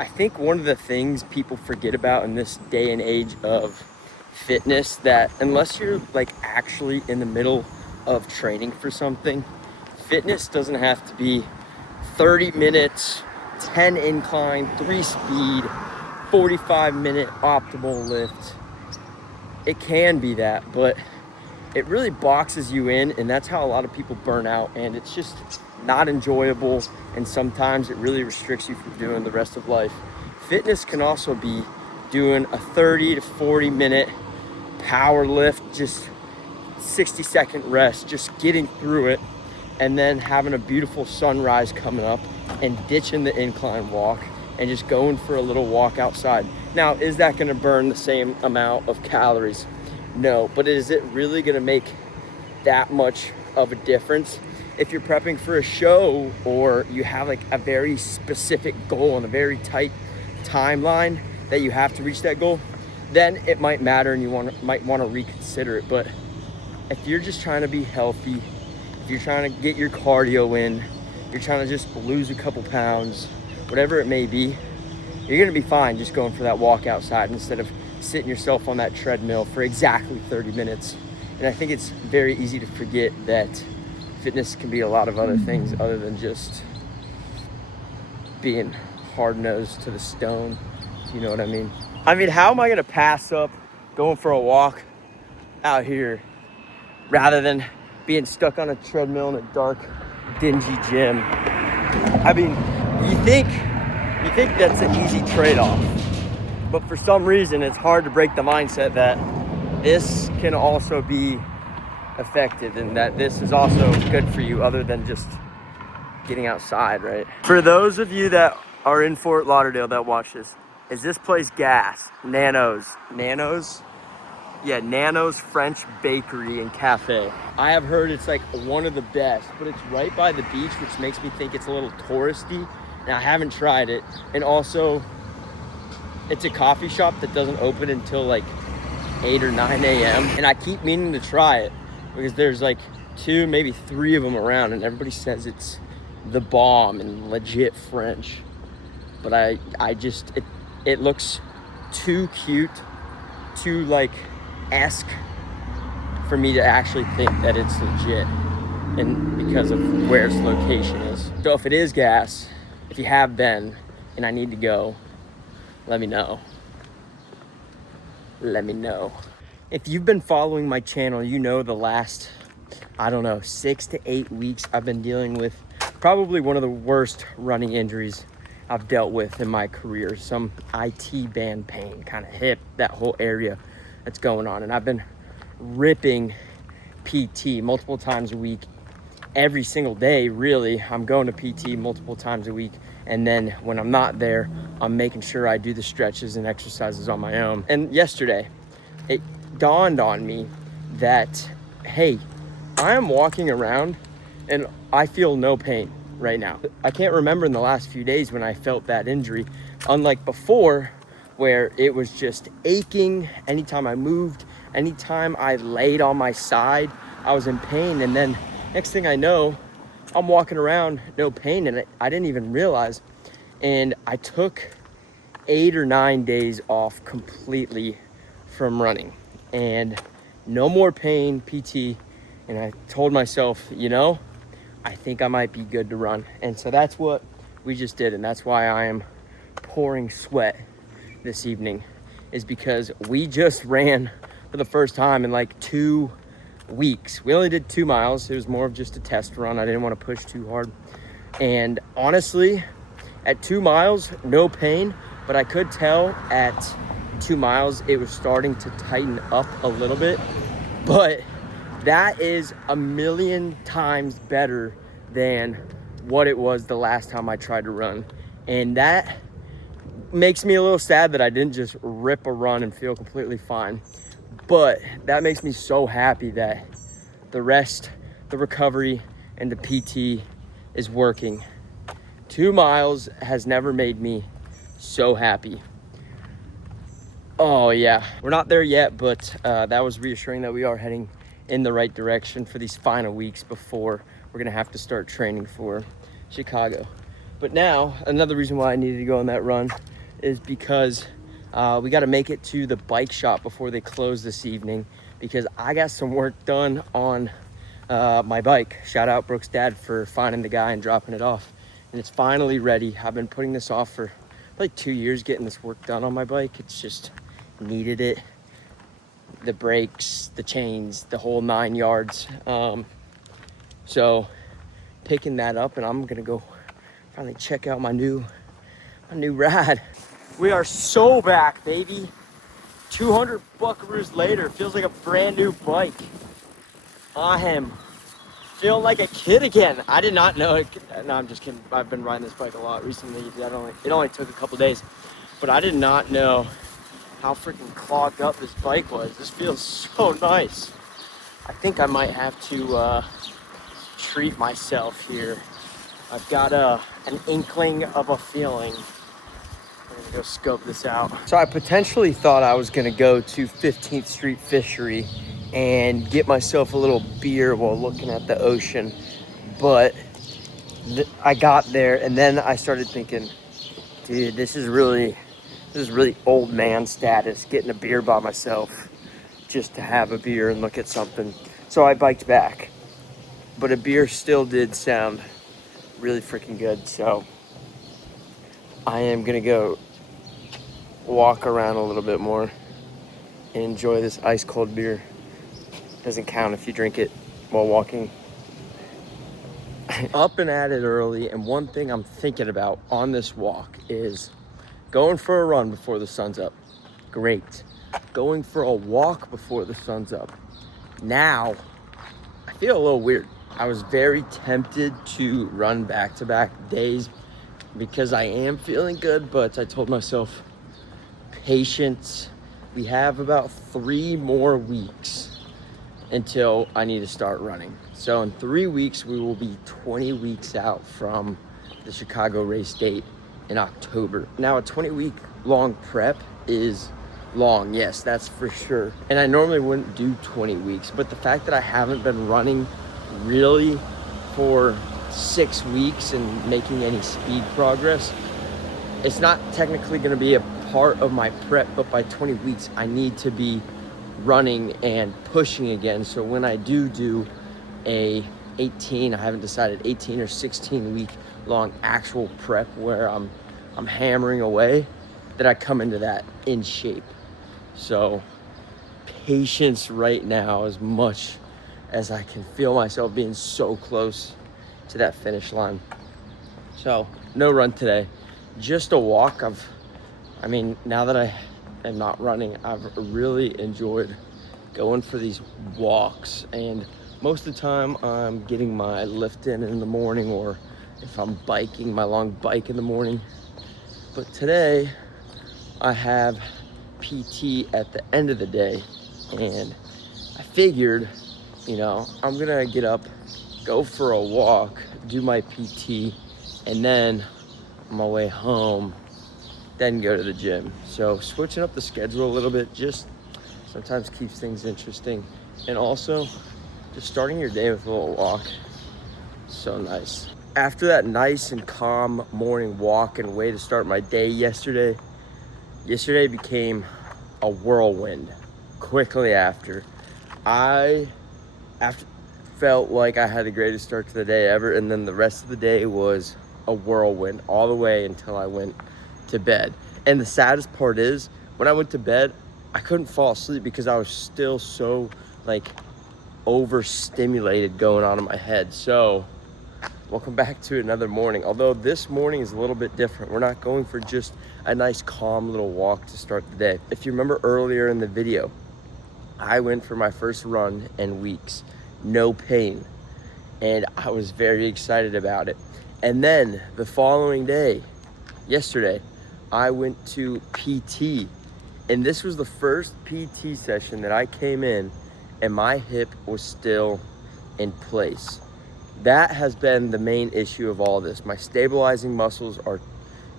I think one of the things people forget about in this day and age of fitness, that unless you're like actually in the middle of training for something, fitness doesn't have to be 30 minutes, 10 incline, 3 speed, 45-minute optimal lift. It can be that, but it really boxes you in, and that's how a lot of people burn out, and it's just not enjoyable, and sometimes it really restricts you from doing the rest of life. Fitness can also be doing a 30 to 40 minute power lift, just 60-second rest, just getting through it, and then having a beautiful sunrise coming up and ditching the incline walk and just going for a little walk outside. Now, is that going to burn the same amount of calories? No, but is it really going to make that much of a difference? If you're prepping for a show, or you have like a very specific goal and a very tight timeline that you have to reach that goal, then it might matter and you might want to reconsider it. But if you're just trying to be healthy, if you're trying to get your cardio in, you're trying to just lose a couple pounds, whatever it may be, you're going to be fine just going for that walk outside instead of sitting yourself on that treadmill for exactly 30 minutes. And I think it's very easy to forget that fitness can be a lot of other things other than just being hard-nosed to the stone, if you know what I mean. I mean, how am I going to pass up going for a walk out here rather than being stuck on a treadmill in a dark, dingy gym? I mean, you think that's an easy trade-off, but for some reason it's hard to break the mindset that this can also be effective and that this is also good for you other than just getting outside, right? For those of you that are in Fort Lauderdale that watch this, is this place gas? Nano's? Yeah, Nano's French Bakery and Cafe. I have heard it's like one of the best, but it's right by the beach, which makes me think it's a little touristy. And I haven't tried it. And also, it's a coffee shop that doesn't open until like 8 or 9 a.m. And I keep meaning to try it because there's like 2, maybe 3 of them around, and everybody says it's the bomb and legit French. But it looks too cute, too like esque for me to actually think that it's legit, and because of where its location is. So if it is gas, if you have been and I need to go, let me know. If you've been following my channel, you know the last, 6 to 8 weeks I've been dealing with probably one of the worst running injuries I've dealt with in my career. Some IT band pain, kind of hip, that whole area that's going on. And I've been ripping PT multiple times a week, every single day, really. I'm going to PT multiple times a week. And then when I'm not there, I'm making sure I do the stretches and exercises on my own. And yesterday, it dawned on me that, hey, I am walking around and I feel no pain right now. I can't remember in the last few days when I felt that injury, unlike before where it was just aching. Anytime I moved, anytime I laid on my side, I was in pain. And then next thing I know, I'm walking around, no pain, and I didn't even realize. And I took 8 or 9 days off completely from running and no more pain, PT. And I told myself, I think I might be good to run. And so that's what we just did. And that's why I am pouring sweat this evening, is because we just ran for the first time in like 2 weeks. We only did 2 miles. It was more of just a test run. I didn't want to push too hard. And honestly, at 2 miles, no pain, but I could tell at 2 miles, it was starting to tighten up a little bit. But that is a million times better than what it was the last time I tried to run. And that makes me a little sad that I didn't just rip a run and feel completely fine. But that makes me so happy that the rest, the recovery, and the PT is working. 2 miles has never made me so happy. Oh yeah, we're not there yet, but that was reassuring that we are heading in the right direction for these final weeks before we're gonna have to start training for Chicago. But now, another reason why I needed to go on that run is because we got to make it to the bike shop before they close this evening, because I got some work done on my bike. Shout out Brooke's dad for finding the guy and dropping it off. And it's finally ready. I've been putting this off for like 2 years, getting this work done on my bike. It's just needed it. The brakes, the chains, the whole 9 yards. So picking that up, and I'm gonna go finally check out my new ride. We are so back, baby. 200 buckaroos later, feels like a brand new bike. I am feeling like a kid again. I did not know it. No, I'm just kidding. I've been riding this bike a lot recently. It only took a couple days, but I did not know how freaking clogged up this bike was. This feels so nice. I think I might have to treat myself here. I've got an inkling of a feeling. I'm gonna go scope this out. So I potentially thought I was gonna go to 15th Street Fishery and get myself a little beer while looking at the ocean, but I got there and then I started thinking, dude, this is really old man status, getting a beer by myself just to have a beer and look at something. So I biked back, but a beer still did sound really freaking good. So I am gonna go walk around a little bit more and enjoy this ice cold beer. Doesn't count if you drink it while walking. Up and at it early, and one thing I'm thinking about on this walk is going for a run before the sun's up. Great. Going for a walk before the sun's up. Now, I feel a little weird. I was very tempted to run back-to-back days because I am feeling good, but I told myself, patience. We have about 3 more weeks until I need to start running. So in 3 weeks, we will be 20 weeks out from the Chicago race date in October. Now, a 20-week long prep is long, yes, that's for sure. And I normally wouldn't do 20 weeks, but the fact that I haven't been running really for 6 weeks and making any speed progress, it's not technically gonna be a part of my prep, but by 20 weeks, I need to be running and pushing again. So when I do a 18, I haven't decided, 18 or 16 week long actual prep where I'm hammering away, that I come into that in shape. So patience right now, as much as I can feel myself being so close to that finish line. So no run today, just a walk. I mean, now that I am not running, I've really enjoyed going for these walks, and most of the time I'm getting my lift in the morning, or if I'm biking, my long bike in the morning. But today I have PT at the end of the day, and I figured, I'm gonna get up, go for a walk, do my PT, and then on my way home, then go to the gym. So switching up the schedule a little bit just sometimes keeps things interesting. And also, just starting your day with a little walk, so nice. After that nice and calm morning walk and way to start my day yesterday became a whirlwind quickly after. I felt like I had the greatest start to the day ever, and then the rest of the day was a whirlwind all the way until I went to bed. And the saddest part is, when I went to bed, I couldn't fall asleep because I was still so overstimulated going on in my head. So welcome back to another morning. Although this morning is a little bit different. We're not going for just a nice calm little walk to start the day. If you remember earlier in the video, I went for my first run in weeks, no pain, and I was very excited about it. And then the following day, yesterday, I went to PT, and this was the first PT session that I came in and my hip was still in place. That has been the main issue of all this. My stabilizing muscles are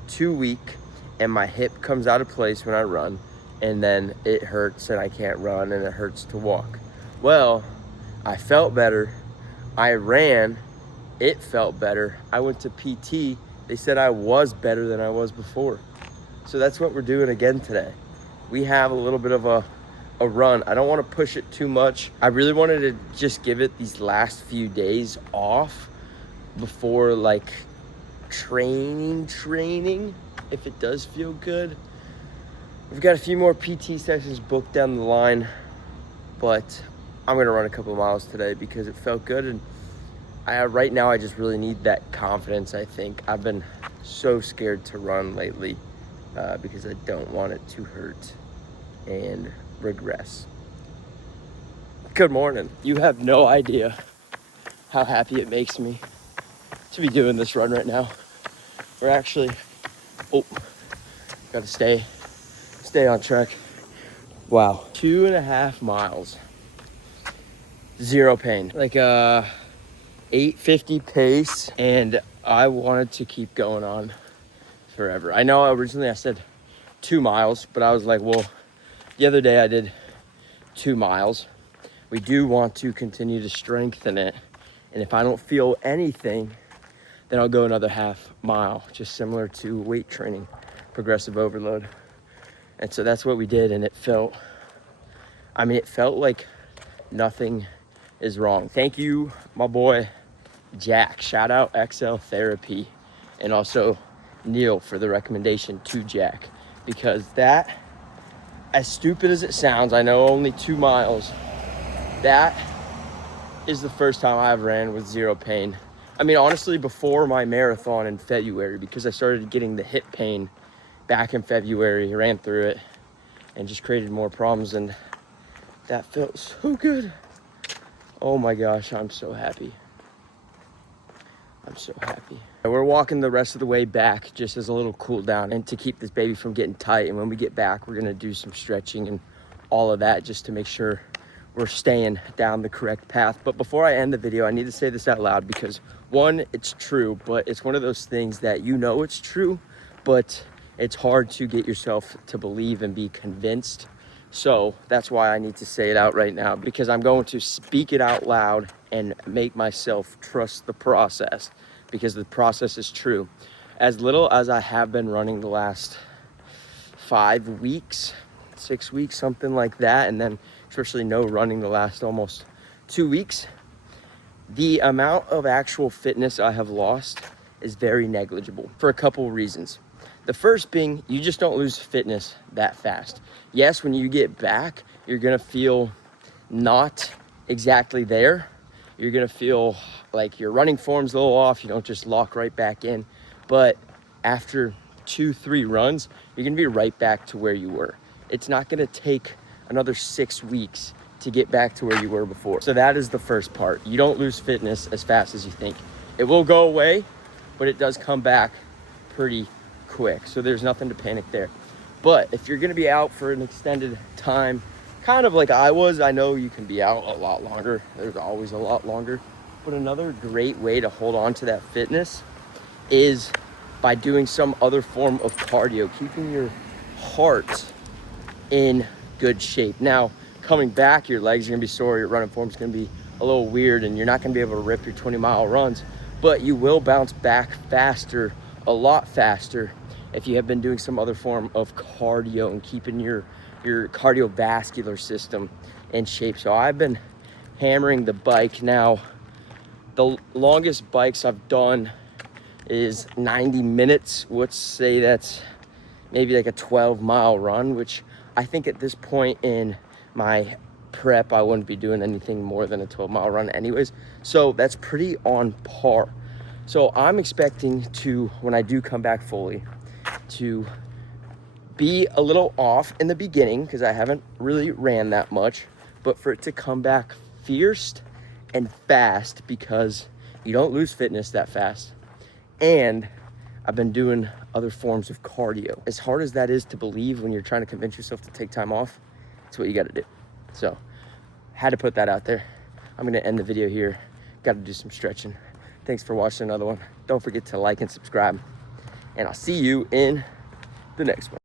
too weak, and my hip comes out of place when I run, and then it hurts and I can't run and it hurts to walk. Well, I felt better. I ran, it felt better. I went to PT, they said I was better than I was before. So that's what we're doing again today. We have a little bit of a run. I don't want to push it too much. I really wanted to just give it these last few days off before like training, if it does feel good. We've got a few more PT sessions booked down the line, but I'm gonna run a couple of miles today because it felt good. And right now I just really need that confidence. I think I've been so scared to run lately because I don't want it to hurt and regress. Good morning. You have no idea how happy it makes me to be doing this run right now. We're actually, gotta stay on track. Wow, 2.5 miles, zero pain, like a 8:50 pace, and I wanted to keep going on forever. I know originally I said 2 miles, but I was like, well, the other day I did 2 miles. We do want to continue to strengthen it, and if I don't feel anything, then I'll go another half mile, just similar to weight training, progressive overload. And so that's what we did, and it felt like nothing is wrong. Thank you, my boy Jack. Shout out XL Therapy, and also Neil for the recommendation to Jack, because that, as stupid as it sounds, I know only 2 miles, that is the first time I've ran with zero pain. I mean, honestly, before my marathon in February, because I started getting the hip pain back in February, ran through it and just created more problems, and that felt so good. Oh my gosh, I'm so happy. I'm so happy. We're walking the rest of the way back just as a little cool down and to keep this baby from getting tight. And when we get back, we're gonna do some stretching and all of that just to make sure we're staying down the correct path. But before I end the video, I need to say this out loud because one, it's true, but it's one of those things that you know it's true, but it's hard to get yourself to believe and be convinced. So that's why I need to say it out right now, because I'm going to speak it out loud and make myself trust the process, because the process is true. As little as I have been running the last 5 weeks, 6 weeks, something like that, and then especially no running the last almost 2 weeks, the amount of actual fitness I have lost is very negligible for a couple reasons. The first being, you just don't lose fitness that fast. Yes, when you get back, you're gonna feel not exactly there. You're gonna feel like your running form's a little off. You don't just lock right back in. But after 2-3 runs, you're gonna be right back to where you were. It's not gonna take another 6 weeks to get back to where you were before. So that is the first part. You don't lose fitness as fast as you think. It will go away, but it does come back pretty quick. So there's nothing to panic there. But if you're gonna be out for an extended time, kind of like I was, I know you can be out a lot longer. There's always a lot longer. But another great way to hold on to that fitness is by doing some other form of cardio, keeping your heart in good shape. Now, coming back, your legs are gonna be sore, your running form's gonna be a little weird, and you're not gonna be able to rip your 20-mile runs, but you will bounce back faster, a lot faster, if you have been doing some other form of cardio and keeping your cardiovascular system in shape. So I've been hammering the bike now. The longest bikes I've done is 90 minutes. Let's say that's maybe like a 12-mile run, which I think at this point in my prep, I wouldn't be doing anything more than a 12-mile run anyways. So that's pretty on par. So I'm expecting to, when I do come back fully, to be a little off in the beginning because I haven't really ran that much, but for it to come back fierce and fast because you don't lose fitness that fast. And I've been doing other forms of cardio. As hard as that is to believe when you're trying to convince yourself to take time off, it's what you got to do. So had to put that out there. I'm going to end the video here. Got to do some stretching. Thanks for watching another one. Don't forget to like and subscribe, and I'll see you in the next one.